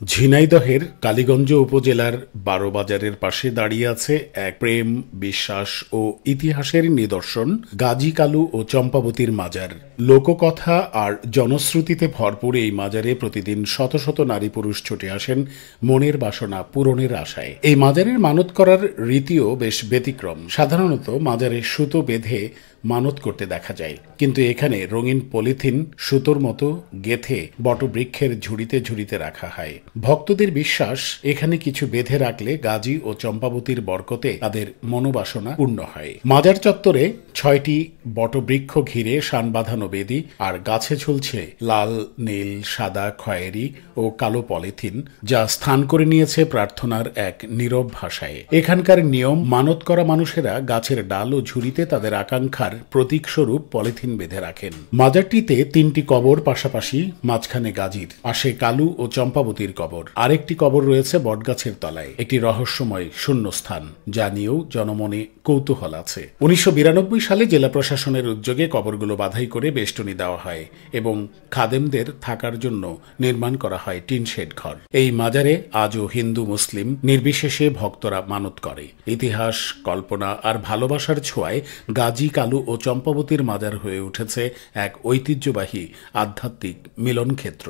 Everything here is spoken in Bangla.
ঝিনাইদহের কালীগঞ্জ উপজেলার বারোবাজারের পাশে দাঁড়িয়ে আছে এক প্রেম, বিশ্বাস ও ইতিহাসের নিদর্শন গাজী কালু ও চম্পাবতীর মাজার। লোককথা আর জনশ্রুতিতে ভরপুর এই মাজারে প্রতিদিন শত শত নারী পুরুষ ছুটে আসেন মনের বাসনা পূরণের আশায়। এই মাজারের মানত করার রীতিও বেশ ব্যতিক্রম। সাধারণত মাজারে সুতো বেঁধে মানত করতে দেখা যায়, কিন্তু এখানে রঙিন পলিথিন সুতোর মতো গেথে বটবৃক্ষের ঝুড়িতে ঝুড়িতে রাখা হয়। ভক্তদের বিশ্বাস, এখানে কিছু বেঁধে রাখলে গাজী ও চম্পাবতীর বরকতে তাদের মনোবাসনা পূর্ণ হয়। মাজার চত্বরে ৬টি বটবৃক্ষ ঘিরে শান বাঁধানো বেদি, আর গাছে ঝুলছে লাল, নীল, সাদা, খয়েরি ও কালো পলিথিন, যা স্থান করে নিয়েছে প্রার্থনার এক নীরব ভাষায়। এখানকার নিয়ম, মানত করা মানুষেরা গাছের ডাল ও ঝুড়িতে তাদের আকাঙ্ক্ষার প্রতীক স্বরূপ পলিথিন বেঁধে রাখেন। মাজারটিতে ৩টি কবর, পাশাপাশি মাঝখানে গাজীর, পাশে কালু ও চম্পাবতীর কবর। আরেকটি কবর রয়েছে বটগাছের তলায়, একটি রহস্যময় শূন্যস্থান, যা নিয়েও জনমনে কৌতূহল আছে। ১৯৯২ সালে জেলা প্রশাসনের উদ্যোগে কবরগুলো বাধাই করে বেষ্টনী দেওয়া হয় এবং খাদেমদের থাকার জন্য নির্মাণ করা হয় টিন শেড ঘর। এই মাজারে আজও হিন্দু মুসলিম নির্বিশেষে ভক্তরা মানত করে। ইতিহাস, কল্পনা আর ভালোবাসার ছোঁয়ায় গাজী কালু ও চম্পাবতীর মাজার হয়ে উঠেছে এক ঐতিহ্যবাহী আধ্যাত্মিক মিলনক্ষেত্র।